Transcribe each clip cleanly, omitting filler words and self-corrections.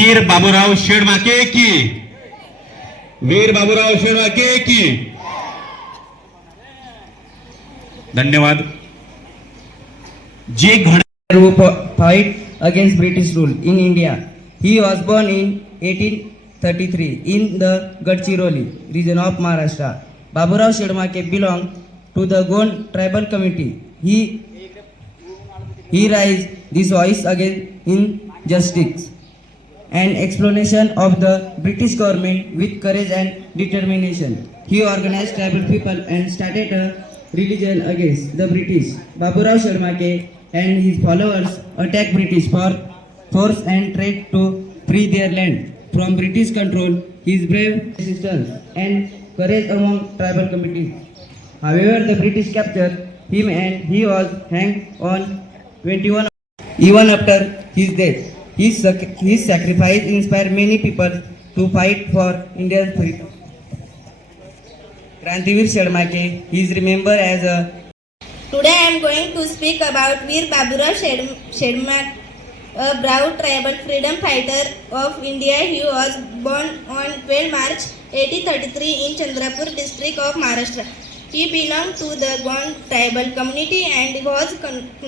वीर बाबूराव शेडमाके की, वीर बाबूराव शेडमाके की। धन्यवाद। जे who fight against British rule in India. He was born in 1833 in the Gadchiroli region of Maharashtra. Baburao Shedmake belonged to the Gond tribal community. He raised this voice against injustice and exploitation of the British government with courage and determination. He organized tribal people and started a religion against the British. Baburao Shedmake and his followers attacked British for force and tried to free their land from British control. His brave resistance and courage among tribal communities. However, the British captured him and he was hanged on 21. Even after his death, his sacrifice inspired many people to fight for Indian freedom. Krantivir Shedmake is remembered as a. Today I am going to speak about Veer Baburao Shedmake, a brave tribal freedom fighter of India. He was born on 12 March 1833 in Chandrapur district of Maharashtra. He belonged to the Gond tribal community and was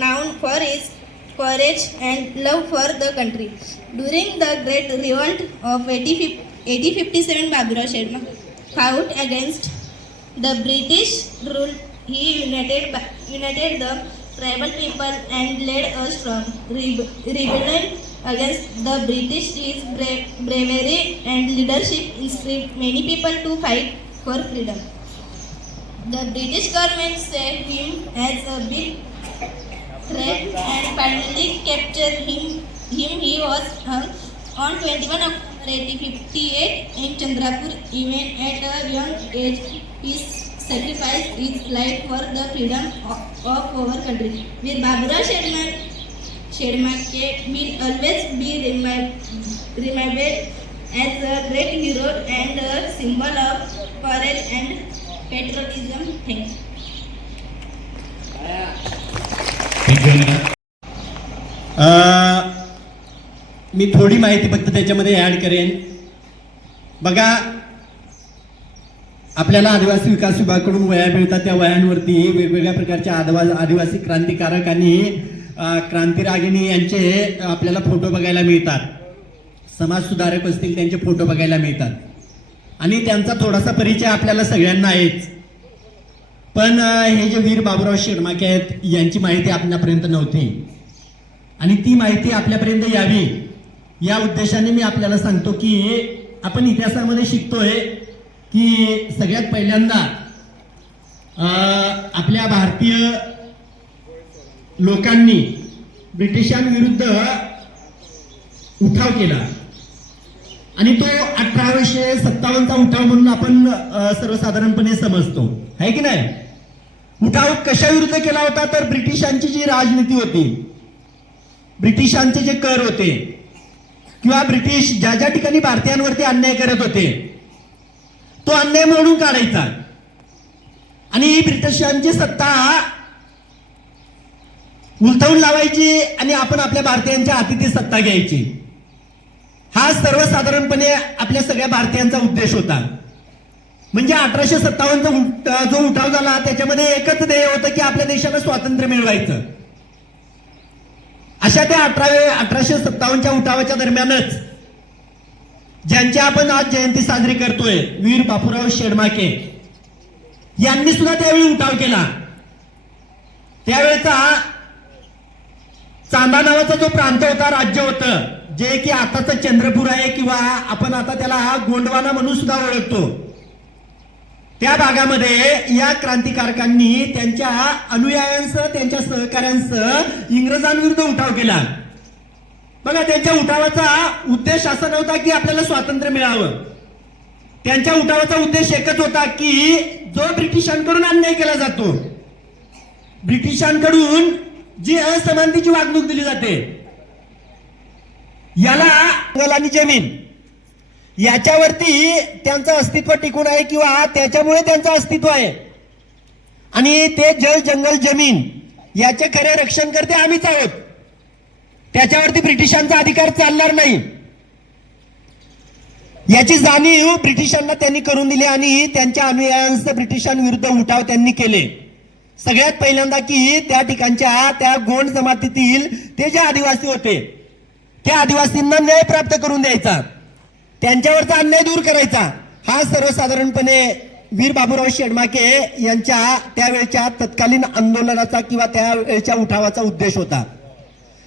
known for his courage and love for the country. During the Great Revolt of 1857, Baburao Shedmake fought against the British rule. He united the tribal people and led a strong rebellion against the British. His bravery and leadership inspired many people to fight for freedom. The British government saw him as a big threat and finally captured him. He was hung on 21 October 1858 in Chandrapur. Even at a young age, he sacrificed his life for the freedom of our country. Veer Baburao Shedmake will always be remembered as a great hero and a symbol of courage and patriotism. Thank you. मी थोडी माहिती फक्त त्याच्यामध्ये add करेन। बघा, आपल्याला आदिवासी विकास विभागाकडून वह्या मिळतात, त्या वह्यांवरती वेगवेगळ्या प्रकारच्या आदिवासी क्रांतिकारकांनी क्रांतिरागिनी यांचे आपल्याला फोटो बघायला मिळतात। समाज सुधारक असतील त्यांचे फोटो बघायला मिळतात आणि त्यांचा थोडासा परिचय आपल्याला सगळ्यांना आहेच। पण हे जे वीर बाबूराव शेडमाके आहेत यांची माहिती आपल्यापर्यंत नव्हती आणि ती माहिती आपल्यापर्यंत यावी या उद्देशाने मी आपल्याला सांगतो की आपण इतिहासामध्ये शिकतोय की सगळ्यात पहिल्यांदा आपल्या भारतीय लोकांनी ब्रिटिशांविरुद्ध उठाव केला आणि तो 1857चा उठाव म्हणून आपण सर्वसाधारणपणे समजतो, है की नाही? उठाव कशाविरुद्ध केला होता तर ब्रिटिशांची जी राजनीती होती, ब्रिटिशांचे जे कर होते किंवा ब्रिटिश ज्या ज्या ठिकाणी भारतीयांवरती अन्याय करत होते तो अन्याय मोडून काढायचा आणि ब्रिटिशांची सत्ता उलथवून लावायची आणि आपण आपल्या भारतीयांच्या हाती ती सत्ता घ्यायची। हा सर्वसाधारणपणे आपल्या सगळ्या भारतीयांचा उद्देश होता। म्हणजे 1857चा जो उठाव झाला त्याच्यामध्ये एकच ध्येय होतं की आपल्या देशाला स्वातंत्र्य मिळवायचं। अशा त्या 1857च्या उठावाच्या दरम्यानच ज्यांची आपण आज जयंती साजरी करतोय, वीर बापूराव शेडमाके यांनी सुद्धा त्यावेळी उठाव केला। त्यावेळेचा चांदा नावाचा जो प्रांत होता, राज्य होतं, जे की आताचं चंद्रपूर आहे किंवा आपण आता त्याला गोंडवाना म्हणून सुद्धा ओळखतो, त्या भागामध्ये या क्रांतिकारकांनी त्यांच्या अनुयायांसह त्यांच्या सहकाऱ्यांसह इंग्रजांविरुद्ध उठाव केला। बघा, त्यांच्या उठावाचा उद्देश असा नव्हता की आपल्याला स्वातंत्र्य मिळावं, त्यांच्या उठावाचा उद्देश एकच होता की जो ब्रिटिशांकडून अन्याय केला जातो, ब्रिटिशांकडून जी असमानतेची वागणूक दिली जाते, याला आणि जमीन याच्यावरती त्यांचं अस्तित्व टिकून आहे किंवा त्याच्यामुळे त्यांचं अस्तित्व आहे आणि ते जल जंगल जमीन याचे खरे रक्षण करते आम्हीच आहोत। त्याच्यावरती ब्रिटिशांचा अधिकार चालणार नाही। याची जाणीव ब्रिटिशांना त्यांनी करून दिली आणि त्यांच्या अनुयायांसह ब्रिटिशांविरुद्ध उठाव त्यांनी केले. सगळ्यात पहिल्यांदा की त्या ठिकाणच्या त्या गोंड जमातीतील ते जे आदिवासी होते त्या आदिवासींना न्याय प्राप्त करून द्यायचा, त्यांच्यावरचा अन्याय दूर करायचा, हा सर्वसाधारणपणे वीर बाबूराव शेडमाके यांच्या त्यावेळच्या तत्कालीन आंदोलनाचा किंवा त्यावेळच्या उठावाचा उद्देश होता.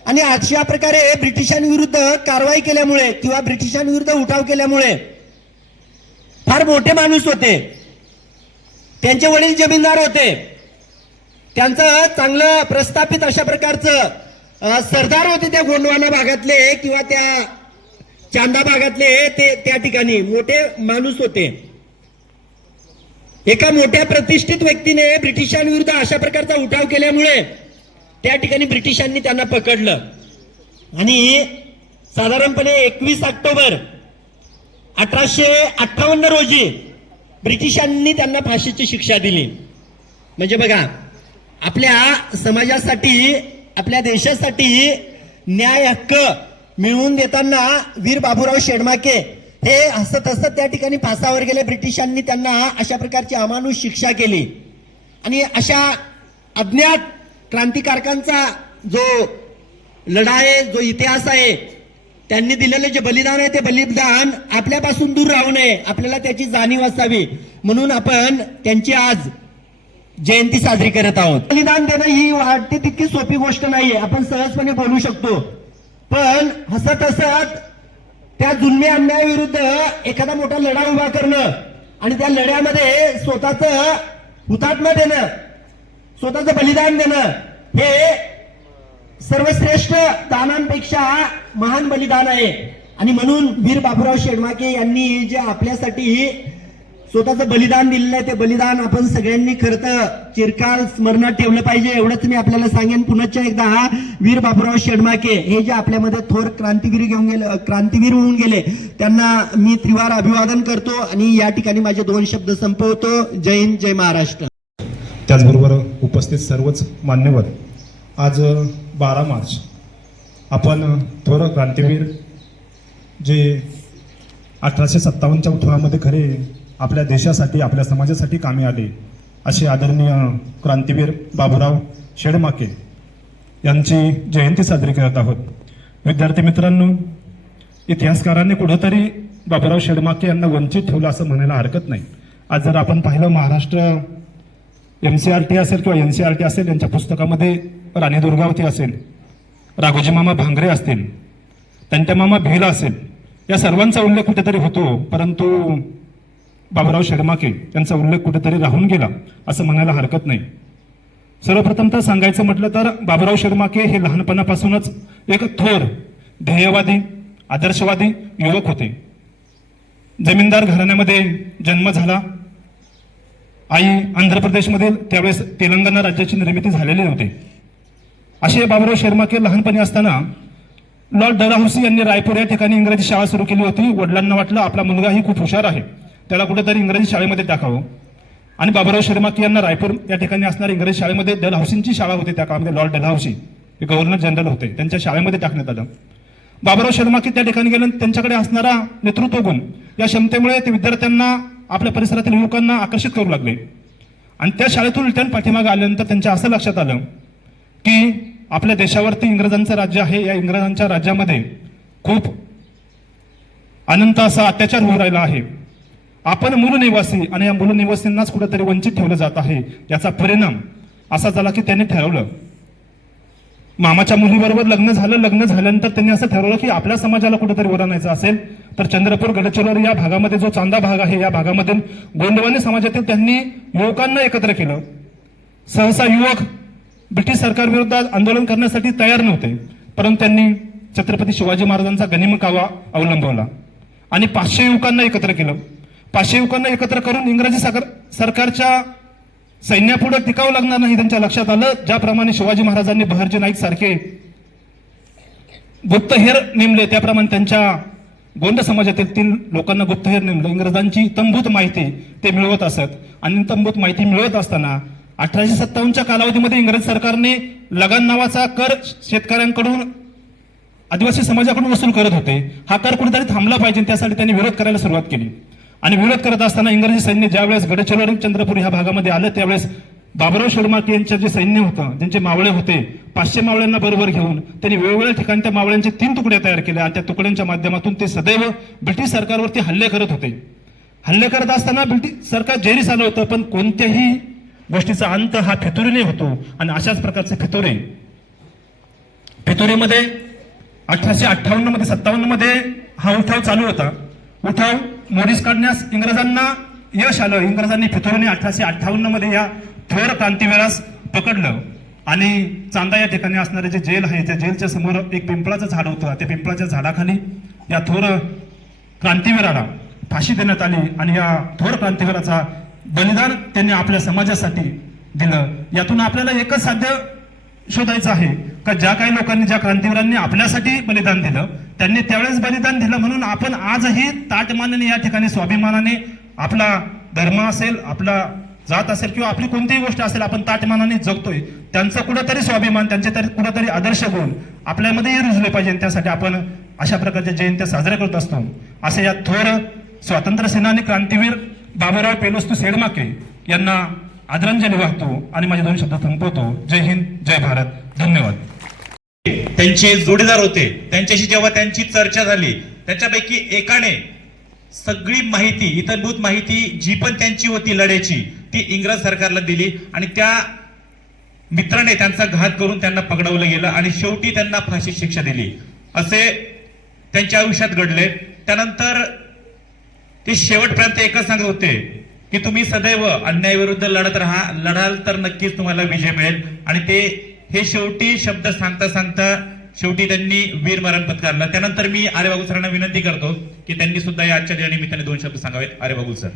आणि अशा प्रकारे ब्रिटिशांविरुद्ध कारवाई केल्यामुळे किंवा ब्रिटिशांविरुद्ध उठाव केल्यामुळे फार मोठे माणूस होते, त्यांचे वडील जमीनदार होते, त्यांचं चांगलं प्रस्थापित अशा प्रकारचं सरदार होते त्या गोंडवाना भागातले किंवा त्या चांदा भागातले, ते त्या ठिकाणी मोठे माणूस होते. एका मोठ्या प्रतिष्ठित व्यक्तीने ब्रिटिशांविरुद्ध अशा प्रकारचा उठाव केल्यामुळे त्या ठिकाणी ब्रिटिशांनी त्यांना पकडलं आणि साधारणपणे 21 ऑक्टोबर 1858 रोजी ब्रिटिशांनी त्यांना फाशीची शिक्षा दिली. म्हणजे बघा, आपल्या समाजासाठी आपल्या देशासाठी न्याय हक्क मिळवून देताना वीर बाबूराव शेडमाके हे हसत हसत त्या ठिकाणी फासावर गेले. ब्रिटिशांनी त्यांना अशा प्रकारची अमानुष शिक्षा केली आणि अशा अज्ञात क्रांतिकारकांचा जो लढा आहे, जो इतिहास आहे, त्यांनी दिलेलं जे बलिदान आहे ते बलिदान आपल्यापासून दूर राहू नये, आपल्याला त्याची जाणीव असावी म्हणून आपण त्यांची आज जयंती साजरी करत आहोत. बलिदान देणं ही वाटते तितकी सोपी गोष्ट नाहीये, आपण सहजपणे बोलू शकतो, पण हसत हसत त्या जुलमी अन्यायाविरुद्ध एखादा मोठा लढा उभा करणं आणि त्या लढ्यामध्ये स्वतःचं हुतात्मा देणं, स्वतःचं बलिदान देणं हे सर्वश्रेष्ठ दानांपेक्षा महान बलिदान आहे. आणि म्हणून वीर बाबूराव शेडमाके यांनी जे आपल्यासाठी स्वतःचं बलिदान दिलेलं आहे ते बलिदान आपण सगळ्यांनी खरं तर चिरकाल स्मरणात ठेवलं पाहिजे. एवढंच मी आपल्याला सांगेन. पुनश्च एकदा वीर बाबूराव शेडमाके हे जे आपल्यामध्ये थोर क्रांतिवीर होऊन गेले त्यांना मी त्रिवार अभिवादन करतो आणि या ठिकाणी माझे 2 शब्द संपवतो. जय हिंद, जय महाराष्ट्र. त्याचबरोबर उपस्थित सर्वच मान्यवर, आज 12 मार्च आपण थोर क्रांतिवीर जे 1857च्या उठावामध्ये खरे आपल्या देशासाठी आपल्या समाजासाठी कामी आले असे आदरणीय क्रांतिवीर बाबूराव शेडमाके यांची जयंती साजरी करत आहोत. विद्यार्थी मित्रांनो, इतिहासकारांनी कुठंतरी बाबूराव शेडमाके यांना वंचित ठेवलं असं म्हणायला हरकत नाही. आज जर आपण पाहिलं महाराष्ट्र MCRT असेल किंवा NCRT असेल, यांच्या पुस्तकामध्ये राणी दुर्गावती असेल, राघोजी मामा भांगरे असतील, त्यांच्या मामा भिला असेल, या सर्वांचा उल्लेख कुठेतरी होतो, परंतु बाबूराव शेडमाके यांचा उल्लेख कुठेतरी राहून गेला असं म्हणायला हरकत नाही. सर्वप्रथम तर सांगायचं म्हटलं तर बाबूराव शेडमाके हे लहानपणापासूनच एक थोर ध्येयवादी आदर्शवादी युवक होते. जमीनदार घराण्यामध्ये जन्म झाला. आई आंध्र प्रदेशमधील त्यावेळेस तेलंगणा राज्याची निर्मिती झालेली होती. असे बाबूराव शेडमाके लहानपणी असताना लॉर्ड डलहौसी यांनी रायपूर या ठिकाणी इंग्रजी शाळा सुरू केली होती. वडिलांना वाटलं आपला मुलगाही खूप हुशार आहे, त्याला कुठेतरी इंग्रजी शाळेमध्ये टाकावं आणि बाबूराव शेडमाके यांना रायपूर या ठिकाणी असणाऱ्या इंग्रजी शाळेमध्ये डलहौसींची शाळा होती. त्या काळामध्ये लॉर्ड डलहौसी हे गव्हर्नर जनरल होते, त्यांच्या शाळेमध्ये टाकण्यात आलं. बाबूराव शेडमाके त्या ठिकाणी गेले. त्यांच्याकडे असणारा नेतृत्व गुण या क्षमतेमुळे ते विद्यार्थ्यांना आपल्या परिसरातील युवकांना आकर्षित करू लागले आणि त्या शाळेतून रिटर्न पाठीमागे आल्यानंतर त्यांच्या असं लक्षात आलं की आपल्या देशावरती इंग्रजांचं राज्य आहे, या इंग्रजांच्या राज्यामध्ये खूप अनंत असा अत्याचार होऊ राहिला आहे. आपण मूल निवासी आणि या मूल निवासींनाच कुठेतरी वंचित ठेवलं जात आहे. याचा परिणाम असा झाला की त्यांनी ठरवलं, मामाच्या मुलीबरोबर लग्न झालं. लग्न झाल्यानंतर त्यांनी असं ठरवलं की आपल्या समाजाला कुठेतरी वर आणायचं असेल तर चंद्रपूर गडचिरोली या भागामध्ये जो चांदा भाग आहे या भागामधील गोंडवानी समाजातील त्यांनी युवकांना एकत्र केलं. सहसा युवक ब्रिटिश सरकारविरुद्ध आंदोलन करण्यासाठी तयार नव्हते, परंतु त्यांनी छत्रपती शिवाजी महाराजांचा गनिमी कावा अवलंबवला आणि 500 युवकांना एकत्र केलं. 500 युवकांना एकत्र करून इंग्रजी सरकारच्या सैन्यापुढे टिकावं लागणार नाही त्यांच्या लक्षात आलं. ज्याप्रमाणे शिवाजी महाराजांनी बहरजी नाईक सारखे गुप्तहेर नेमले, त्याप्रमाणे त्यांच्या गोंड समाजातील 3 लोकांना गुप्तहेर नेमलं. इंग्रजांची तंबूत माहिती ते मिळवत असत आणि तंबूत माहिती मिळवत असताना 1857च्या कालावधीमध्ये इंग्रज सरकारने लगान नावाचा कर शेतकऱ्यांकडून आदिवासी समाजाकडून वसूल करत होते. हा कर कुठेतरी थांबला पाहिजे, त्यासाठी त्यांनी विरोध करायला सुरुवात केली. आणि विरोध करत असताना इंग्रजी सैन्य ज्यावेळेस गडचिरोली चंद्रपूर ह्या भागामध्ये आलं, त्यावेळेस बाबुराव शेडमाके यांचं जे सैन्य होतं, ज्यांचे मावळे होते, 500 मावळ्यांना बरोबर घेऊन त्यांनी वेगवेगळ्या ठिकाणी त्या मावळ्यांचे 3 तुकड्या तयार केल्या आणि त्या तुकड्यांच्या माध्यमातून ते सदैव ब्रिटिश सरकारवरती हल्ले करत होते. हल्ले करत असताना ब्रिटिश सरकार जैरीस आलं होतं, पण कोणत्याही गोष्टीचा अंत हा फितुरीने होतो. आणि अशाच प्रकारचे फितुरीमध्ये 1858 मध्ये 57 मध्ये हा उठाव चालू होता. उठाव मोडीस काढण्यास इंग्रजांना यश आलं. इंग्रजांनी फितुरीने 1858 मध्ये या थोर क्रांतीवीरास पकडलं आणि चांदा या ठिकाणी असणारे जे जेल आहे, त्या जेलच्या समोर एक पिंपळाचं झाड होतं. त्या पिंपळाच्या झाडाखाली या थोर क्रांतीवीराला फाशी देण्यात आली आणि या थोर क्रांतीवीराचा बलिदान त्यांनी आपल्या समाजासाठी दिलं. यातून आपल्याला एकच साध्य शोधायचं आहे का ज्या काही लोकांनी, ज्या क्रांतीवीरांनी आपल्यासाठी बलिदान दिलं, त्यांनी त्यावेळेस बलिदान दिलं म्हणून आपण आजही ताटमानाने या ठिकाणी स्वाभिमानाने आपला धर्म असेल, आपला जात असेल किंवा आपली कोणतीही गोष्ट असेल, आपण ताटमानाने जगतोय. त्यांचा कुठेतरी स्वाभिमान, त्यांचे कुठेतरी आदर्श गुण आपल्यामध्येही रुजले पाहिजे. त्यासाठी आपण अशा प्रकारच्या जयंत्या साजऱ्या करत असतो. असे या थोर स्वातंत्र्य सेनानी क्रांतीवीर बाबुराव पेलोस्तू शेडमाके यांना आदरांजली वाहतो आणि माझे 2 शब्द संपवतो. जय हिंद, जय भारत, धन्यवाद. त्यांचे जोडीदार होते, त्यांच्याशी जेव्हा त्यांची चर्चा झाली, त्याच्यापैकी एकाने सगळी माहिती, इतरभूत माहिती जी पण त्यांची होती लढ्याची, ती इंग्रज सरकारला दिली आणि त्या मित्राने त्यांचा घात करून त्यांना पकडवलं गेलं आणि शेवटी त्यांना फाशी शिक्षा दिली. असे त्यांच्या आयुष्यात घडले. त्यानंतर ते शेवटपर्यंत एकच सांगत होते की तुम्ही सदैव अन्यायाविरुद्ध लढत राहा, लढाल तर नक्कीच तुम्हाला विजय मिळेल. आणि ते हे शेवटी शब्द सांगता सांगता शेवटी त्यांनी वीरमरण पत्करलं. त्यानंतर मी आरे बागुल सरांना विनंती करतो की त्यांनी सुद्धा या आजच्या दिनानिमित्ताने 2 शब्द सांगावेत. आरे बागुल सर.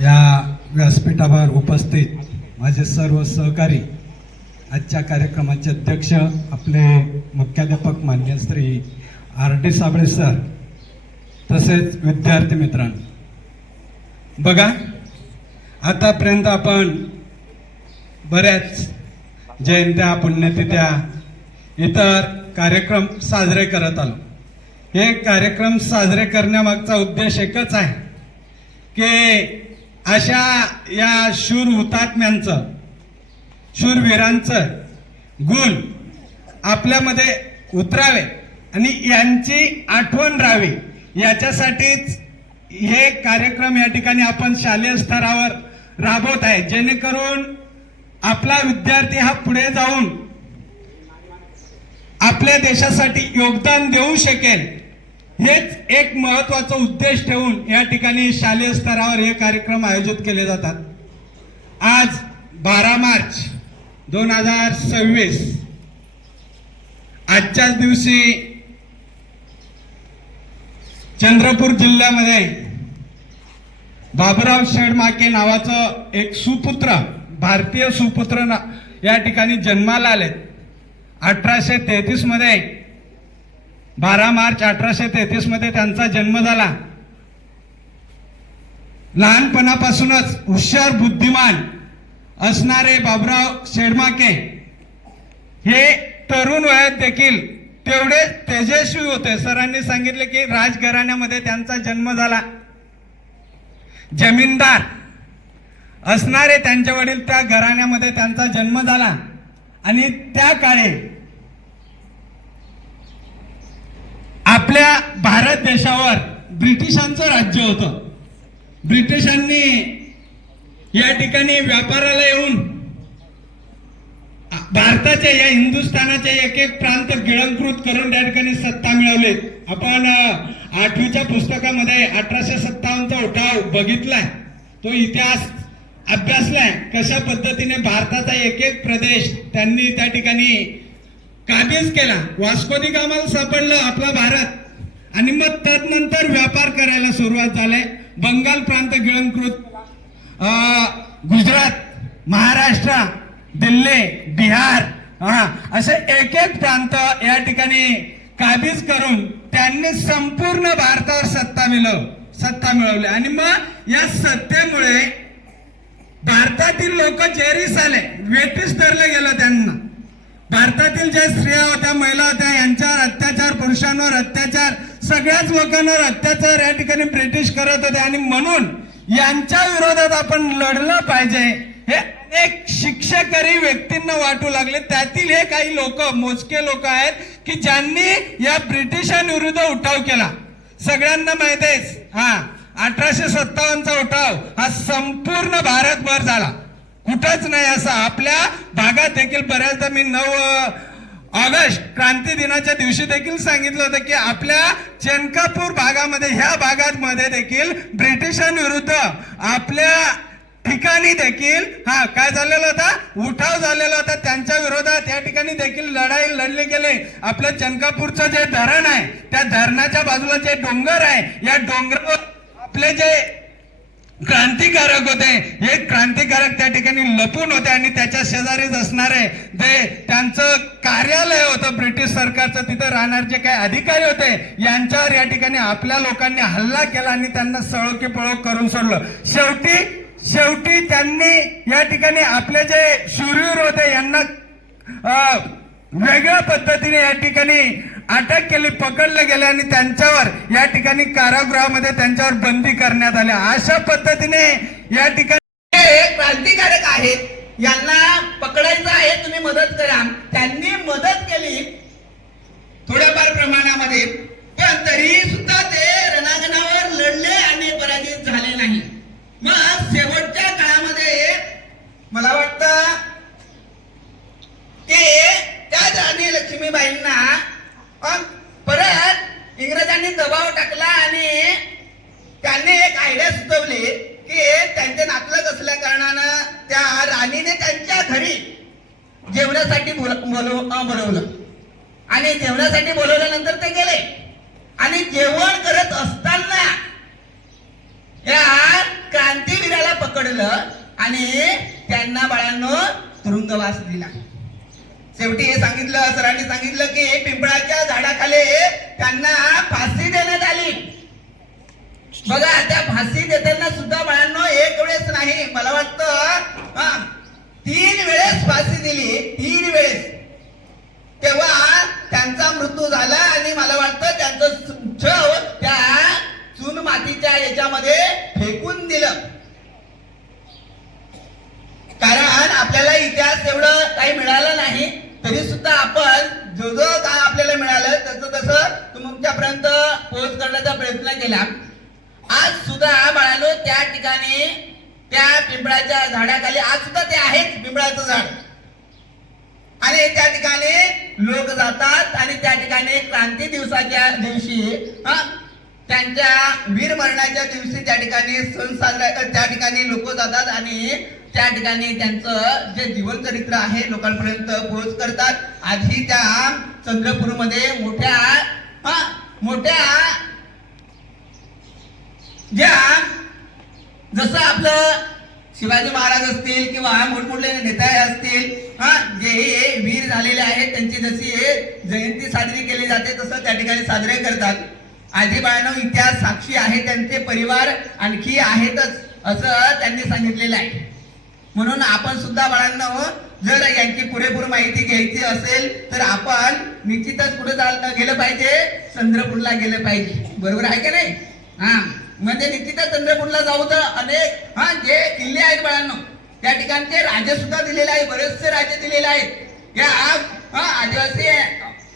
या व्यासपीठावर उपस्थित माझे सर्व सहकारी, आजच्या कार्यक्रमाचे अध्यक्ष आपले मुख्याध्यापक मान्य श्री R.D. साबळे सर, तसेच विद्यार्थी मित्रांनो, बघा आतापर्यंत आपण बऱ्याच जयंत्या, पुण्यतिथ्या, इतर कार्यक्रम साजरे करत आलो. हे कार्यक्रम साजरे करण्यामागचा उद्देश एकच आहे की अशा या शूर हुतात्म्यांचं, शूरवीरांचं गुण आपल्यामध्ये उतरावे आणि यांची आठवण राहावी, याच्यासाठीच हे कार्यक्रम या ठिकाणी आपण शालेय स्तरावर राबवत आहे, जेणेकरून आपला विद्यार्थी हा पुढे जाऊन आपल्या देशासाठी योगदान देऊ शकेल. हेच एक महत्वाचा उद्देश ठेवून या ठिकाणी शालेय स्तरावर हे कार्यक्रम आयोजित केले जातात. आज 12 मार्च 2026 आजच्याच दिवशी चंद्रपूर जिल्ह्यामध्ये बाबुराव शेडमाके नावाचं एक सुपुत्र, भारतीय सुपुत्र या ठिकाणी जन्माला आले. 1833 मध्ये 12 मार्च 1833 मध्ये त्यांचा जन्म झाला. लहानपणापासूनच हुशार, बुद्धिमान असणारे बाबुराव शेडमाके हे तरुण वयात देखील तेवढे तेजस्वी होते. सरांनी सांगितले की राजघराण्यामध्ये त्यांचा जन्म झाला. जमीनदार असणारे त्यांचे वडील, त्या घराण्यामध्ये त्यांचा जन्म झाला. आणि त्या काळी आपल्या भारत देशावर ब्रिटिशांचं राज्य होतं. ब्रिटिशांनी या ठिकाणी व्यापाराला येऊन भारताचे, या हिंदुस्थानाचे एक एक प्रांत गिळंकृत करून त्या ठिकाणी सत्ता मिळवली. आपण 8वीच्या पुस्तकामध्ये 1857चा उठाव बघितलाय, तो इतिहास अभ्यासलाय, कशा पद्धतीने भारताचा एक एक प्रदेश त्यांनी त्या ठिकाणी काबीज केला. वास्को दी गामाला सापडलं आपला भारत आणि मग तदनंतर व्यापार करायला सुरुवात झाली. बंगाल प्रांत गिळंकृत, गुजरात, महाराष्ट्र, दिल्ली, बिहार, असे एक एक प्रांत या ठिकाणी काबीज करून त्यांनी संपूर्ण भारतावर सत्ता मिळवली. आणि मग या सत्तेमुळे भारतातील लोक जेरीस आले, ब्रिटिश धरलं गेलं त्यांना. भारतातील ज्या स्त्रिया होत्या, महिला होत्या, यांच्यावर अत्याचार, पुरुषांवर अत्याचार, सगळ्याच लोकांवर अत्याचार या ठिकाणी ब्रिटिश करत होते आणि म्हणून यांच्या विरोधात आपण लढलं पाहिजे हे अनेक शिक्षकरी व्यक्तींना वाटू लागले. त्यातील हे काही लोक, मोजके लोक आहेत की ज्यांनी या ब्रिटिशांविरुद्ध उठाव केला. सगळ्यांना माहित आहेच, 1857चा उठाव हा संपूर्ण भारतभर झाला, कुठंच नाही असा. आपल्या भागात देखील बऱ्याचदा मी 9 ऑगस्ट क्रांती दिनाच्या दिवशी देखील सांगितलं होतं की आपल्या चेनकापूर भागामध्ये, ह्या भागामध्ये देखील ब्रिटिशांविरुद्ध आपल्या ठिकाणी देखील काय झालेला होता, उठाव झालेला होता. त्यांच्या विरोधात या ठिकाणी देखील लढाई लढली गेली. आपलं चनकापूरचं जे धरण आहे, त्या धरणाच्या बाजूला जे डोंगर आहे, या डोंगरावर आपले जे क्रांतिकारक होते, हे क्रांतिकारक त्या ठिकाणी लपून होते आणि त्याच्या शेजारीच असणारे जे त्यांचं कार्यालय होतं ब्रिटिश सरकारचं, तिथं राहणारे जे काही अधिकारी होते, यांच्यावर या ठिकाणी आपल्या लोकांनी हल्ला केला आणि त्यांना सळो की पळो करून सोडलं. शेवटी त्यांनी या ठिकाणी आपले जे शूरवीर होते यांना वेगळ्या पद्धतीने या ठिकाणी अटक केली, पकडले गेले आणि त्यांच्यावर या ठिकाणी कारागृहामध्ये त्यांच्यावर बंदी करण्यात आली. अशा पद्धतीने या ठिकाणी क्रांतिकारक आहेत, यांना पकडायचं आहे, तुम्ही मदत करा. त्यांनी मदत केली थोड्याफार प्रमाणामध्ये, पण तरी सुद्धा ते रणांगणावर लढले आणि पराजित झाले नाही. मग शेवटच्या काळामध्ये मला वाटतं की त्या राणी लक्ष्मीबाईंना परत इंग्रजांनी दबाव टाकला आणि त्यांनी एक आयडिया सुचवली की त्यांचे नातलग असल्या कारणानं त्या राणीने त्यांच्या घरी जेवणासाठी बोलवलं आणि जेवणासाठी बोलवल्यानंतर ते गेले आणि जेवण करत असताना या क्रांतीवीराला पकडलं आणि त्यांना बाळांनो तुरुंगवास दिला. शेवटी हे सांगितलं, सरांनी सांगितलं की पिंपळाच्या झाडाखाली त्यांना फाशी देण्यात आली. बघा, त्या फाशी देताना सुद्धा बाळांनो एक वेळेस नाही, मला वाटतं 3 वेळेस फाशी दिली, 3 वेळेस. तेव्हा त्यांचा मृत्यू झाला आणि मला वाटतं त्यांचं शव त्या चून मातीच्या याच्यामध्ये फेकून दिलं. कारण आपल्याला इतिहास एवढं काही मिळालं नाही, तरी सुद्धा आपण जो काय आपल्याला मिळालं तसं तुमच्यापर्यंत पोहोच करण्याचा प्रयत्न केला. आज सुद्धा बाळालो त्या ठिकाणी त्या पिंपळाच्या झाडाखाली आज सुद्धा ते आहेच पिंपळाचं झाड आणि त्या ठिकाणी लोक जातात आणि त्या ठिकाणी क्रांती दिवसाच्या दिवशी त्यांच्या वीर मरणाच्या दिवशी त्या ठिकाणी सण साजरा, त्या ठिकाणी लोक जातात आणि त्या ठिकाणी त्यांचं जे जीवन चरित्र आहे लोकांपर्यंत पोहोच करतात. आधी त्या चंद्रपूरमध्ये मोठ्या ज्या जसं आपलं शिवाजी महाराज असतील किंवा मोठमोठे नेते असतील, जे वीर झालेले आहेत, त्यांची जशी जयंती साजरी केली जाते तसं त्या ठिकाणी साजरे करतात. आधी बाळांनो इतिहास साक्षी आहे, त्यांचे परिवार आणखी आहेतच असं त्यांनी सांगितलेलं आहे. म्हणून आपण सुद्धा बाळांनो जर यांची पुरेपूर माहिती घ्यायची असेल तर आपण निश्चितच कुठे गेलं पाहिजे, चंद्रपूरला गेलं पाहिजे. बरोबर आहे का नाही? म्हणजे निश्चितच चंद्रपूरला जाऊ तर अनेक जे किल्ले आहेत बाळांनो, त्या ठिकाणचे राजे सुद्धा दिलेले आहेत, बरेचसे राजे दिलेले आहेत. या आदिवासी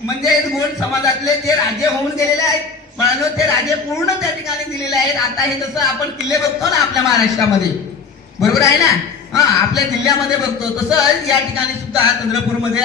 म्हणजे गोंड समाजातले जे राजे होऊन गेलेले आहेत बाळांनो, ते राजे पूर्ण त्या ठिकाणी दिलेले आहेत. आता हे जसं आपण किल्ले बघतो ना आपल्या महाराष्ट्रामध्ये, बरोबर आहे ना, आपल्या जिल्ह्यामध्ये बघतो, तसंच या ठिकाणी सुद्धा चंद्रपूरमध्ये